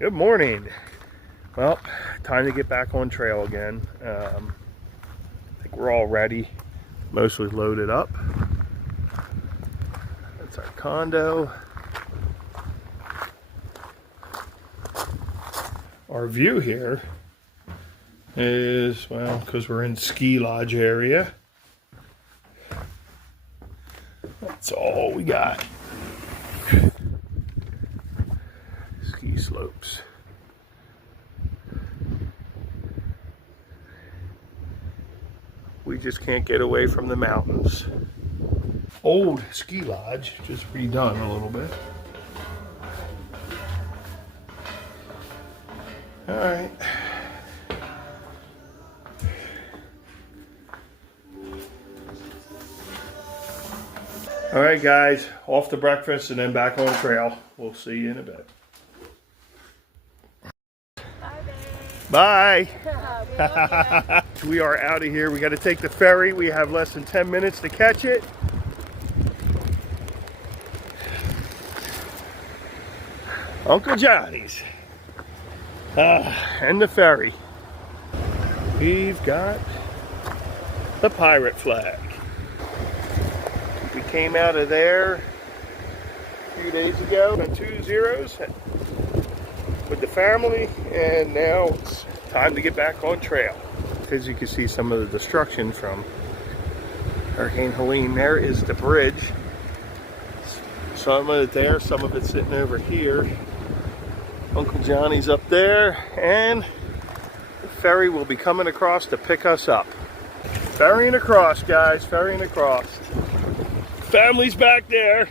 Good morning. Well, time to get back on trail again. I think we're all ready, mostly loaded up. That's our condo. Our view here is, well, because we're in ski lodge area, that's all we got. Ski slopes. We just can't get away from the mountains. Old ski lodge, just redone a little bit. All right. All right, guys, off to breakfast and then back on trail. We'll see you in a bit. Bye. We are out of here. We got to take the ferry. We have less than 10 minutes to catch it. Uncle Johnny's. And the ferry. We've got the pirate flag. We came out of there a few days ago on 2 zeros with the family, and now it's time to get back on trail. As you can see, some of the destruction from Hurricane Helene. There is the bridge. Some of it there, some of it sitting over here. Uncle Johnny's up there, and the ferry will be coming across to pick us up. Ferrying across, guys, ferrying across. Family's back there.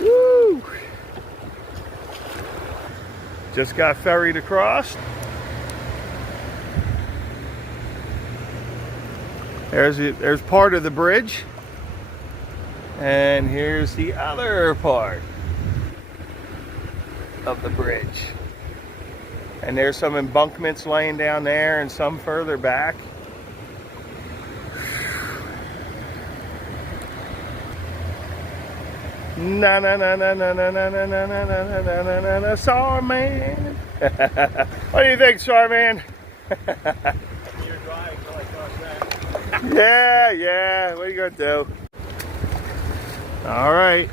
Woo! Just got ferried across. There's part of the bridge. And here's the other part of the bridge. And there's some embankments laying down there and some further back. Na na na na na na na na na na na na na na na, Starman. What do you think, Starman? Yeah. What are you gonna do? All right.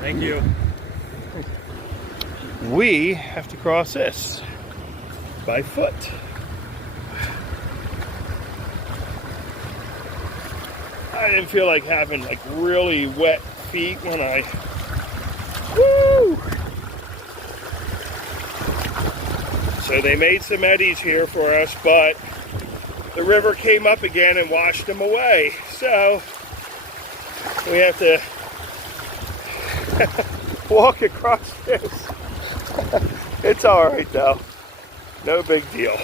Thank you. We have to cross this by foot. I didn't feel like having like really wet feet when I, woo! So they made some eddies here for us, but the river came up again and washed them away. So we have to walk across this. It's all right though. No big deal.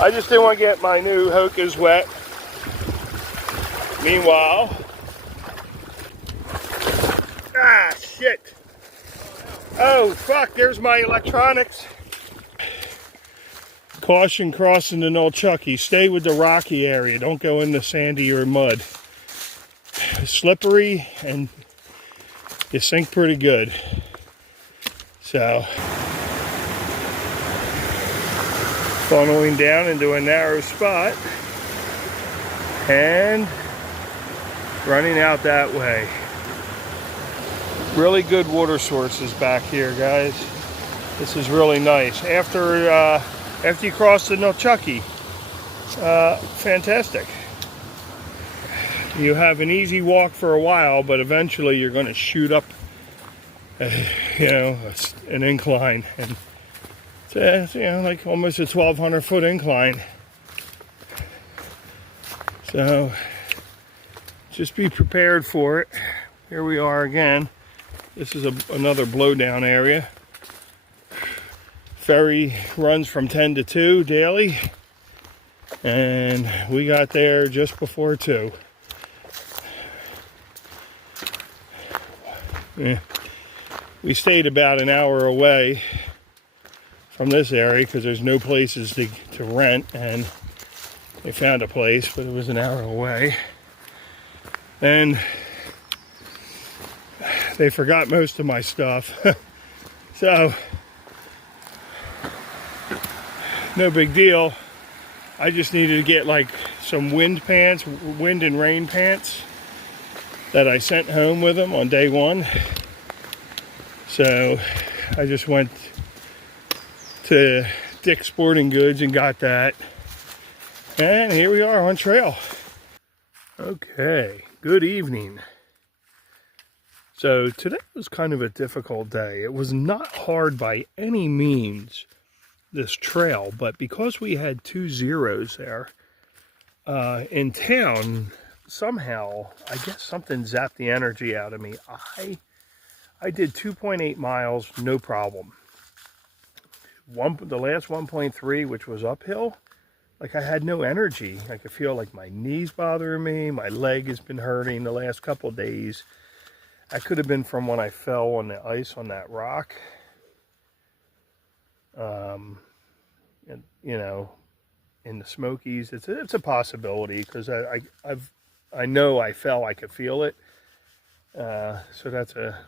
I just didn't want to get my new Hokas wet. Meanwhile, shit. Oh, fuck, there's my electronics. Caution crossing the Nulchucky. Stay with the rocky area. Don't go in the sandy or mud. It's slippery and you sink pretty good. So, funneling down into a narrow spot and running out that way. Really good water sources back here, guys. This is really nice. After you cross the Nulchucky, fantastic. You have an easy walk for a while, but eventually you're going to shoot up, an incline, and it's like almost a 1,200 foot incline. So just be prepared for it. Here we are again. This is another blowdown area. Ferry runs from 10 to 2 daily, and we got there just before 2. Yeah. We stayed about an hour away from this area because there's no places to rent, and They found a place, but it was an hour away. And they forgot most of my stuff. So, no big deal. I just needed to get like some wind and rain pants that I sent home with them on day one. So I just went to Dick's Sporting Goods and got that. And here we are on trail. Okay, good evening. So today was kind of a difficult day. It was not hard by any means, this trail, but because we had 2 zeros there in town, somehow, I guess something zapped the energy out of me. I did 2.8 miles, no problem. The last 1.3, which was uphill, like I had no energy. I could feel like my knees bothering me. My leg has been hurting the last couple of days. That could have been from when I fell on the ice on that rock. And, you know, in the Smokies, it's a possibility because I know I fell. I could feel it. So that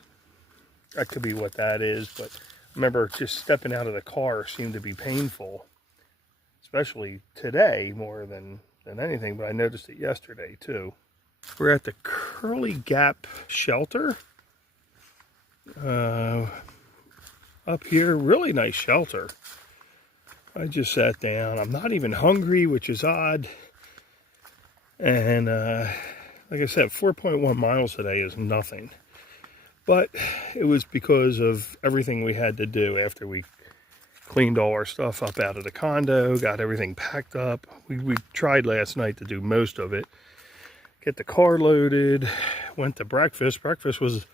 could be what that is. But remember, just stepping out of the car seemed to be painful, especially today more than anything. But I noticed it yesterday too. We're at the Curley Gap shelter. Up here, really nice shelter. I just sat down. I'm not even hungry, which is odd. And like I said, 4.1 miles today is nothing. But it was because of everything we had to do after we cleaned all our stuff up out of the condo, got everything packed up. We tried last night to do most of it. Get the car loaded, went to breakfast. Breakfast was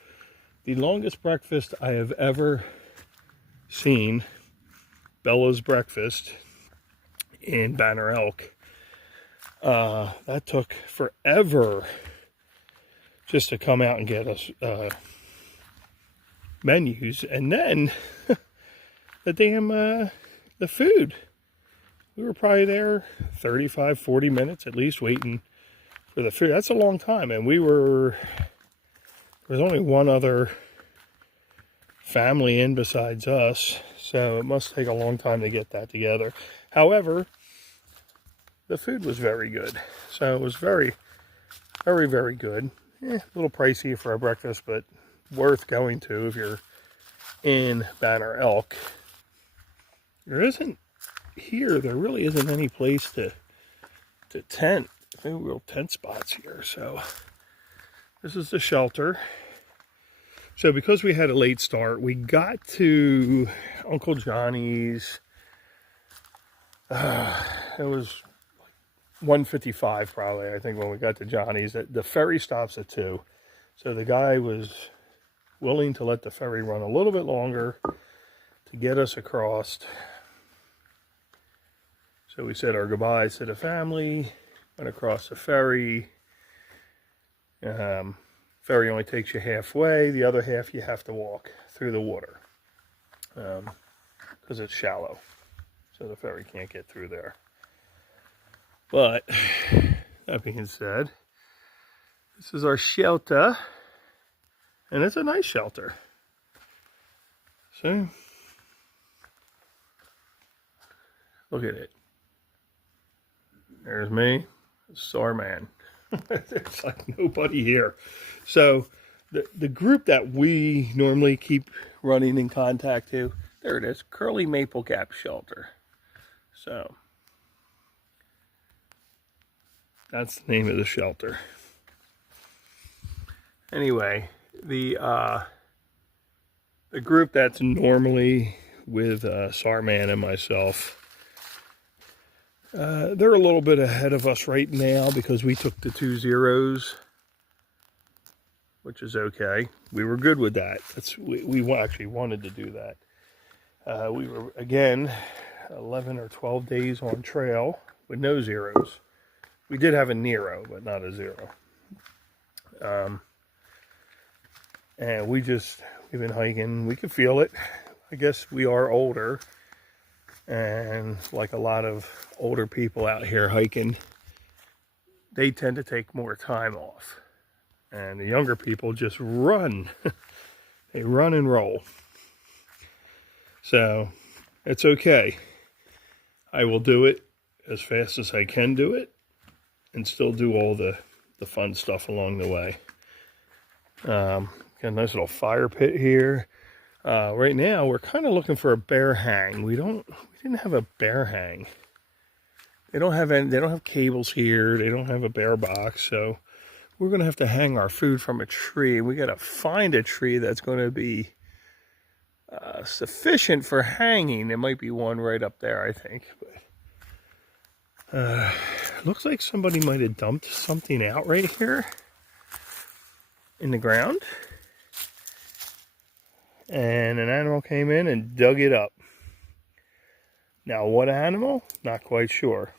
the longest breakfast I have ever seen. Bella's breakfast in Banner Elk. That took forever just to come out and get us menus. And then the damn, the food. We were probably there 35, 40 minutes at least waiting for the food. That's a long time. And there's only one other family in besides us, so it must take a long time to get that together. However, the food was very good. So it was very, very, very good. A little pricey for a breakfast, but worth going to if you're in Banner Elk. There really isn't any place to tent. No real tent spots here. So this is the shelter. So because we had a late start, we got to Uncle Johnny's. It was 1:55 probably, I think, when we got to Johnny's. The ferry stops at 2. So the guy was willing to let the ferry run a little bit longer to get us across. So we said our goodbyes to the family, went across the ferry. Ferry only takes you halfway. The other half you have to walk through the water because it's shallow. So the ferry can't get through there. But that being said, this is our shelter. And it's a nice shelter. So, look at it. There's me, sore man. There's like nobody here. So the group that we normally keep running in contact to, there it is, Curley Maple Gap Shelter. So that's the name of the shelter. Anyway, the group that's normally with Sarman and myself, they're a little bit ahead of us right now because we took the 2 zeros, which is okay. We were good with that. We actually wanted to do that. We were, again, 11 or 12 days on trail with no zeros. We did have a Nero, but not a 0. And we've been hiking. We could feel it. I guess we are older. And like a lot of older people out here hiking, they tend to take more time off. And the younger people just run. They run and roll. So it's okay. I will do it as fast as I can do it and still do all the fun stuff along the way. Got a nice little fire pit here. Right now we're kind of looking for a bear hang. We didn't have a bear hang. They don't have cables here. They don't have a bear box, so we're gonna have to hang our food from a tree. We gotta find a tree that's gonna be sufficient for hanging. There might be one right up there, I think. But looks like somebody might have dumped something out right here in the ground. And an animal came in and dug it up. Now, what animal? Not quite sure.